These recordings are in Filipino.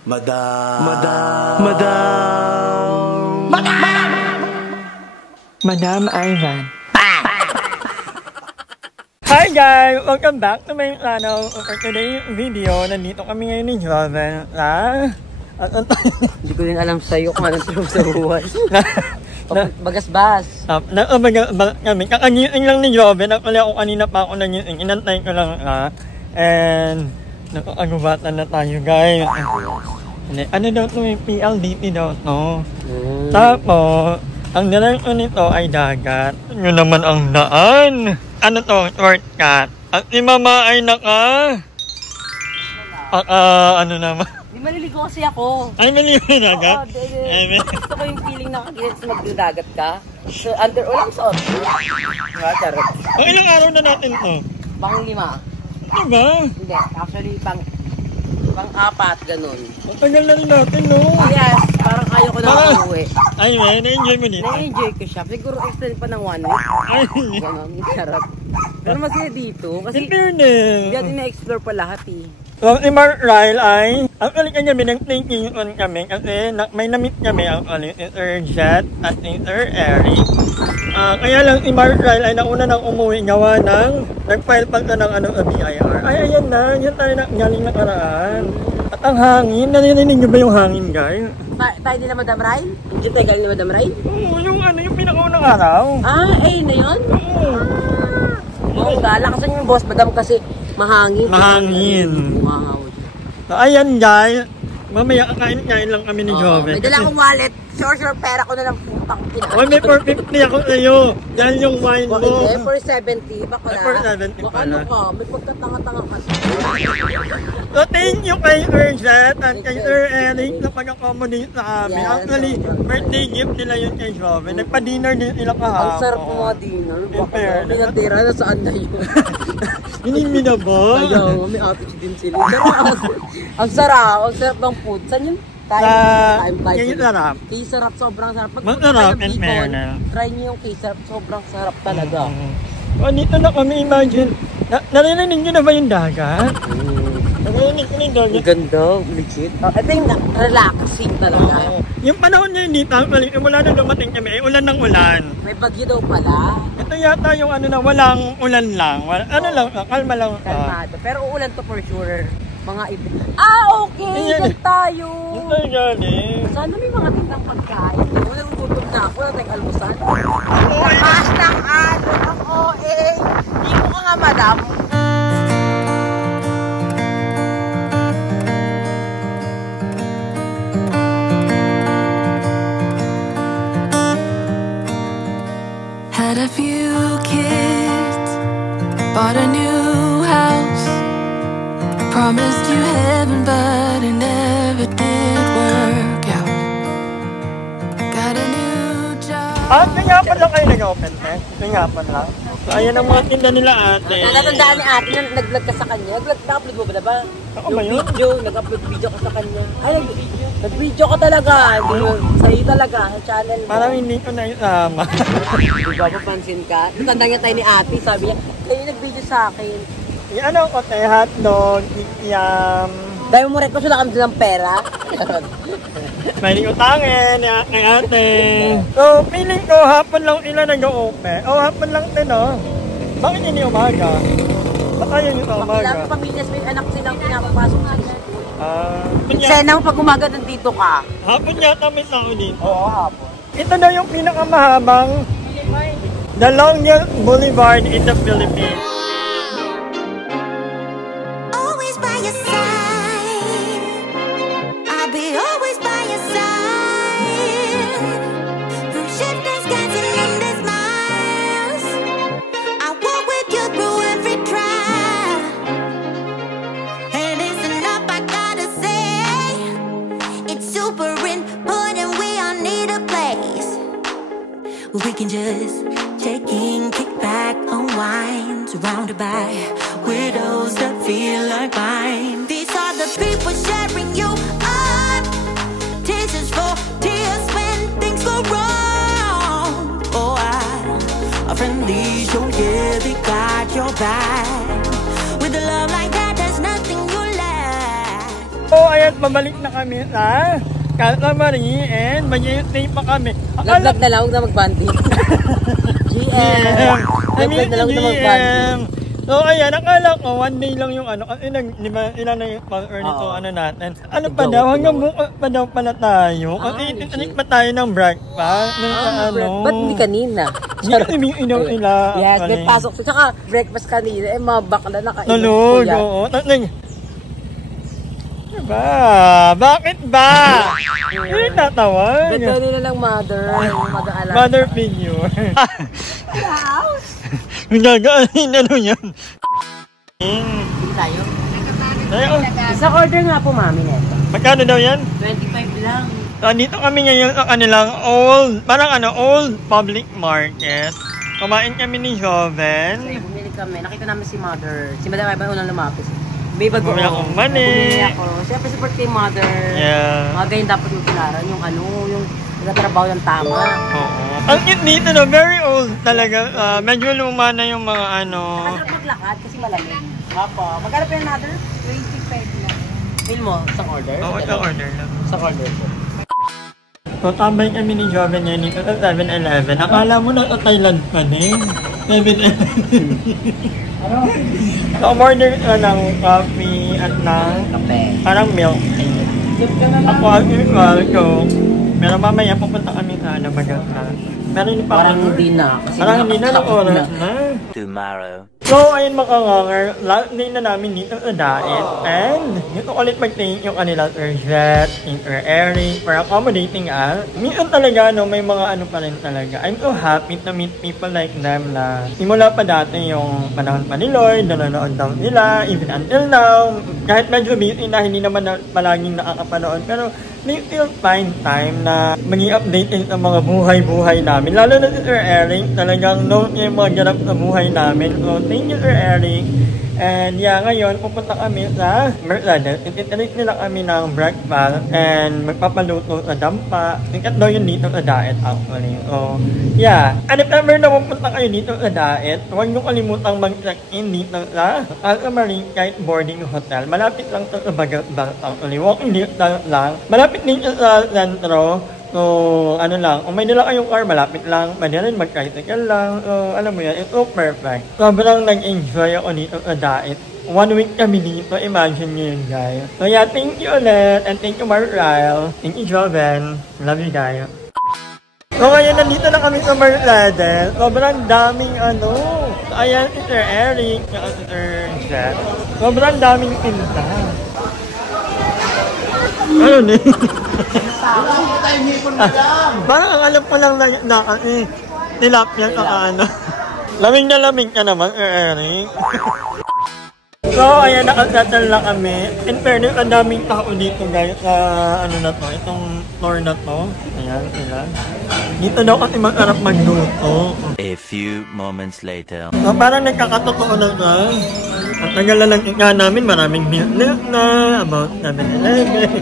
Madam. Madam Ivan. Hi guys! Welcome back to my channel. For today's video, nandito kami ngayon ni Joven. Hindi ko din alam sa'yo kung anong true sa buhay. Bagas-bas. Bagas kami. Kakagising lang ni Joven. Actually ako kanina pa ako nagising. Inantay ko lang and nakakagubatan na tayo guys. Ano daw ito? PLDT daw ito. Tapos, ang dalang ko nito ay dagat. Yun naman ang daan. Ano to? Shortcut. At si mama ay ano naman? Di maliligo kasi ako. Ay, maliligo na dagat? Oo, gusto ko yung feeling na kagilit sa magdadagat ka. So, under walang suot. Charot. Ang ilang araw na natin to? Pang 5. Diba? Hindi, actually pang-4, ganun. Ang tagal na rin natin, no? Yes, parang ayaw ko na umuwi. Ay, na-enjoy mo dito? Na-enjoy ko siya. Siguro extend pa ng 1 week. Ay, ganun, charot. Pero masaya dito. Kasi hindi natin na-explore pa lahat eh. So, si Mark Ryle ay, actually kanya binag-thinking on kami kasi may na-meet kami actually, si Sir Jet at si Sir Eric. Kaya lang si Mark Ryle ay nauna nang umuwi gawa ng nag-file pa ka ng BIR. Ay, ayan na, yan tayo na galing nakaraan. At ang hangin, narinig niyo ba yung hangin guys? Tayo nila Madam Ray? Hindi tayo galing na Madam Ray? Oo, yung pinakaunang araw. Ayun na yun? Oo. Oo, lakasan yung boss, Madam, kasi mahangin. Mahangin. So, ayan guys, mamaya kakain lang kami ni Joven. May dala akong wallet, sure, pera ko na lang putang pinaka. Oy, may 450 ako sa'yo. Yan yung wine mo. Hindi, 470, baka na. 470 pala. Ano ka, may pagkatanga-tanga kasi. So, thank you kay Sir Jet at kay Sir Eric na pag-accommodate sa amin. Yes, Actually, birthday gift nila yun kay Joven. Nagpa-dinner din sila kahapon. Ang sarap ng mga dinner. Baka fairness. pinatira na saan na yun. Hinimi na ba? Ayaw, may attitude din sila. Ang sarap ng food. Saan yun? K-Sarap. K-Sarap, sobrang sarap. Masarap in fairness. Try nyo yung K-Sarap, sobrang sarap talaga. O, dito na kami, imagine. Narinig nyo na ba yung dagat? Narinig ko na yung dagat. Ang ganda, legit. Ito yung relaxing talaga. Yung panahon nyo dito, mula na dumating kami, ulan ng ulan. May bagyo daw pala. Ito yata yung walang ulan lang. Kalma lang. Kalmado. Pero uulan to for sure. Mga ibig. Okay! Diyan tayo! Diyan tayo galing. Sana may mga tindang pagkain. Unang gutom na ako. Wala tayong almusal. Lakas ng ano ng OA. Hindi ko ka nga, madam. Had a few kids, bought a new house, promised you heaven but it never did work out. Got a new job. Kaya pa lang kayo nag-open test? Kaya pa lang? So, ayan ang mga tinda nila ate. Natatandaan ni ate na nag-vlog ka sa kanya. Nag-upload mo ba na ba? Ako ba yun? Nag-upload video ka sa kanya. Ay, nag-video ka talaga. Sa'yo talaga, sa channel mo. Parang hindi ko na isama. Diba, papansin ka? Natanda niya tayo ni ate, sabi niya, kayo nag-video sa akin. Yung ano ko tayo, hotdog, kikiam. Dahil mo request wala kami ng pera. Pwede utangin, kay ate. So, feeling ko, hapon lang sila nag-open. Hapon lang din, Bakit hindi umaga? Baka yun yung umaga. Lahat ng pamilyas may anak silang pinapapasok sa school. It's Sena mo pag umaga nandito ka. Hapon yata may tao dito. Oo, hapon. Ito na yung pinakamahabang the longest boulevard in the Philippines. Always by your side, I'll be always by your side. Through shifting skies and endless miles, I walk with you through every trial. And it's enough, I gotta say, it's super important, we all need a place where we can just check in, kick back, unwind, surrounded by widows that feel like mine. These are the people sharing you up. Tears is for tears when things go wrong. Oh, a friendly show, yeah, they got your back. With a love like that, there's nothing you lack. So, ayan babalik na kami sa Calamari and mag-stay pa kami. Vlog na lang, huwag na mag-banding. GM! Vlog na lang, huwag na mag-banding. So ayan, akala ko one day lang yung ano, ilan na yung follower nito, ano natin. Ano pa daw, hanggang bukas pa daw pala tayo. Kasi itinik pa tayo ng breakfast. Ba't hindi kanina? Hindi ininom nila. Yes, may pasok. Tsaka breakfast kanina, mga bakla nakainit Nalog, oo. Diba? Bakit ba? Hindi natawag. Beto nila lang mother, mag-aalala. Mother figure. Gagawin, ano yan? Hindi tayo. Tayo. Isang order nga po, mami, neto. Magkano daw yan? 25 lang. Dito kami ngayon sa kanilang old public market. Kumain kami ni Joven. So, bumili kami. Nakita namin si mother. Si madam ay ba unang lumapis? May bago Bumili akong mani. Bumili ako. Siyempre support kay mother. Yeah. Mga ganyan dapat yung kilaran. Yung yung nagtatrabaho ng tama. Oo. Ang cute dito, no? Very old talaga. Medyo luma na yung mga ano. Nakasarap maglakad kasi malamig. Apo. Magkano pa yung mother? 25 lang. Feel mo? Isang order? Oo, isang order lang. Isang order po. So, tambay kami ni Joven yan dito sa 7-Eleven. Akala mo na sa Thailand pa din. 7-Eleven. So, order ka ng coffee at ng Kape. parang milk tea. Ako ang usual ko. Pero mamaya pupunta kami sa Bagat na. Meron pa Parang hindi na. Parang hindi na ng oras na. Tomorrow. So, ayun mga kanganger, last day na namin dito sa diet. And, dito ulit mag-thank yung kanila Sir Jet, Sir Eric, for accommodating us. Minsan talaga, no, may mga ano pa rin talaga. I'm so happy to meet people like them na simula pa dati yung panahon pa ni Lloyd, nanonood daw nila, even until now. Kahit medyo busy na, hindi naman na palaging nakakapanood. Pero, they still find time na maging updated sa mga buhay-buhay namin. Lalo na si Sir Eric, talagang note niya yung mga ganap sa buhay namin. So, thank you Sir Eric. And yeah, ngayon, pupunta kami sa Mercedes. Ititarik nila kami ng breakfast and magpapaluto sa dampa. Sikat daw yun dito sa diet actually. So, yeah. And if ever na pupunta kayo dito sa diet, huwag nyo kalimutang mag-check-in dito sa Calamari Kite Boarding Hotel. Malapit lang sa Bagat actually. Walking distance lang. Malapit din sa sentro. So, ano lang, kung may nila kayong car, malapit lang, pwede rin mag-tricycle lang. So, alam mo yan, it's so perfect. Sobrang nag-enjoy ako dito sa diet. 1 week kami dito, imagine nyo yun, guys. So, yeah, thank you ulit, and thank you, Marl. Thank you, Joven. Love you, guys. So, ngayon, nandito na kami sa Mercedes. Sobrang daming, So, ayan, si Sir Eric, si Sir Jet. Sobrang daming tinta. Ano ni? Parang ang alam ko lang na tilapia ka Lamig na lamig ka naman, Eric. So, ayan, nakasettle na kami. In fairness, ang daming tao dito, guys, sa itong floor na to. Ayan, sila. Dito daw kasi masarap magluto. A few moments later. So, parang nagkakatotoo na guys. At tagal na lang ika namin, maraming news na about 7-Eleven.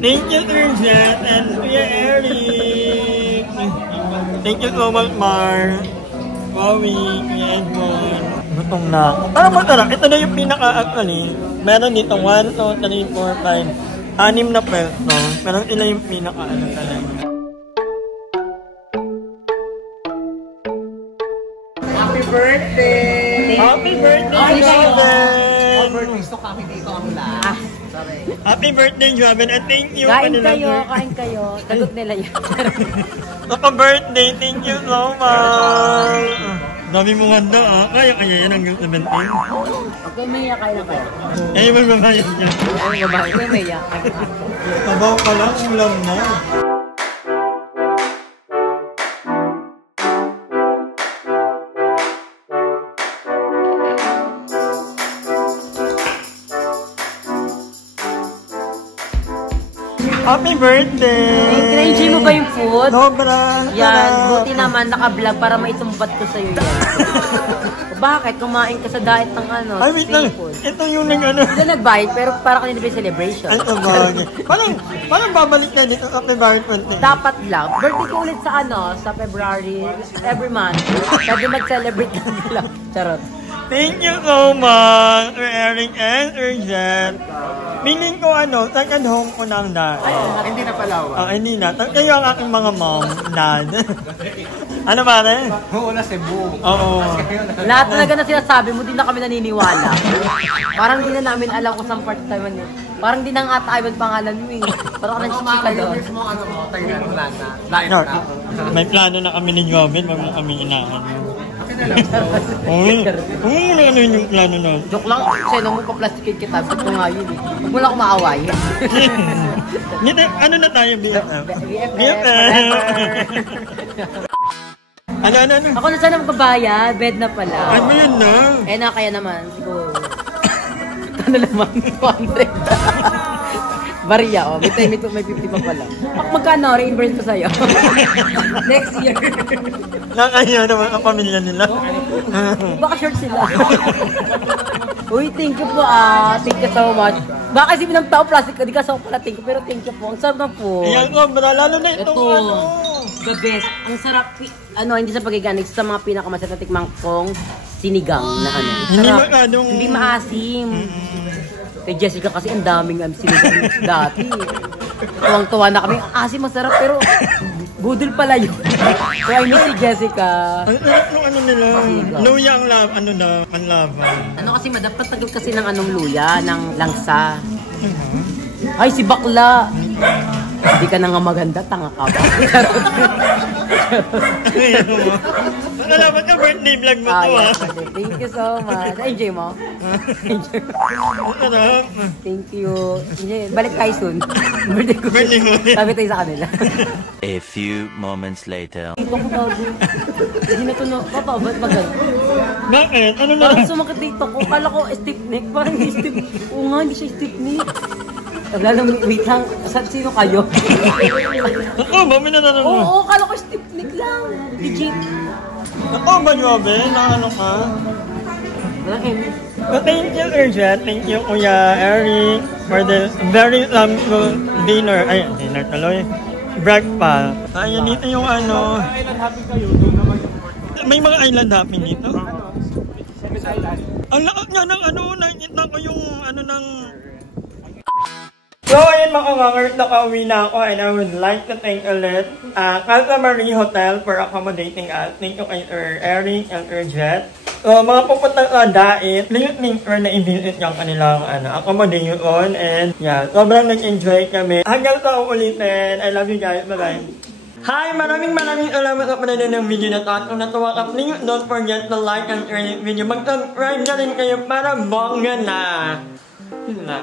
Thank you, Sir Jet, and Kuya Eric. Thank you so much, Mar. Wowie, Kuya Edmond. Gutom na ako. Parang masarap. Ito na yung pinaka-actually. Meron dito 1, 2, 3, 4, 5, 6 na peso. Pero sila yung pinaka-talaga. Happy birthday! Happy birthday, Joven! Gusto kami dito ang lahat. Happy birthday, Joven, and thank you. Kain kayo. Tagot nila yun. Naka-birthday, thank you so much. Dami mo handa Kaya yan hanggang 17. Okay, Maya, kain na kayo. Ay, magbabayad niya. Ay, babae. Okay, Maya. Sabaw ka lang, ulam na. Happy birthday! Cringy mo ba yung food? Sobra! Yan, buti naman naka-vlog para maisumbat ko sa'yo yan. Bakit? Kumain ka sa diet ng Ay, wait lang. seafood. ito yung nag-ano. Hindi nagbayad, pero para kanina ba celebration? Ay, sabagay. Parang babalik na dito sa February 20. Dapat lang. Birthday ko ulit sa sa February, every month. Pwede mag-celebrate lang. Charot. Thank you so much, Eric and Urgent. Feeling ko second home ko nang dahil. Hindi na Palawan. Hindi na. Kayo ang aking mga mom, dad. Ano ba rin? Oo, na Cebu. Oo. Lahat talaga na sinasabi mo, di na kami naniniwala. Parang di na namin alam kung saan part tayo yun. Parang di na nga tayo pangalan mo eh. Parang ka nang chichika doon. No, may plano na kami ni Joven, wag mo kami inahan. Ano yung plano na? Joke lang, kasi nung mo pa-plastikin kita, ba't mo nga yun eh. Huwag mo lang kumakaaway. Ano na tayo, BFF? Ano? Ako na sana magbabayad, bed na pala. Ano yun na? Kaya naman, siguro. Ano naman, 200. Maria, may 50 pa pala. Magkano, reimburse ko sa'yo. Next year. Nakakaya naman ang pamilya nila. Baka short sila. Uy, thank you po thank you so much. Baka kasi pinagtao plastic ka, di ka so pala thank you, pero thank you po. Ang sarap na po. Ayan ko, lalo na itong the best. Ang sarap, hindi sa pagiganig, sa mga pinakamasarap na tikmang kong sinigang na Sarap. Hindi maasim. Kay Jessica kasi ang daming sinigang dati. Tuwang-tuwa na kami. Asim masarap pero budol pala yun. So I miss si Jessica. Ang sarap nung nila. Luya ang laban. Kasi madapat tagal kasi ng luya, ng langsa. Ay, si bakla. Hindi ka na nga maganda, tanga ka ba? Salamat ka, birthday vlog mo to Thank you so much. Enjoy mo? Thank you. Balik tayo soon. Birthday mo. Sabi tayo sa kanila. A few moments later. Ito ko bago. Hindi na ito na. Papa, ba't maganda? Bakit? Ano na? Parang sumakit dito ko. Kala ko stiff neck. Parang hindi stiff. Oo nga, hindi siya stiff neck. Lalong, wait lang. Sino kayo? Mami na nanon mo. Oo, kala ko stiff neck lang. Legit. Ba, Jobe? Na ka? Thank you, Urgent. Thank you, Kuya Eric, for the very dinner. Ay, dinner tuloy. Breakfast. Ayan, dito yung Island hopping kayo, doon naman yung... May mga island hopping dito? Ang lakas nga ng nakikita ko yung ng... So, ayun mga kangangert, nakauwi na ako and I would like to thank ulit Casa Marie Hotel for accommodating us. Thank you kay Eric and Urgent. So, mga pupunta sa Dait, link na i-visit yung kanilang accommodation and yeah, sobrang nag-enjoy kami. Hanggang sa ulitin. I love you guys. Bye-bye. Hi! Maraming salamat sa panonood ng video na to. At kung natuwa ka, please don't forget to like and share this video. Mag-subscribe na rin kayo para bongga na. Yun na.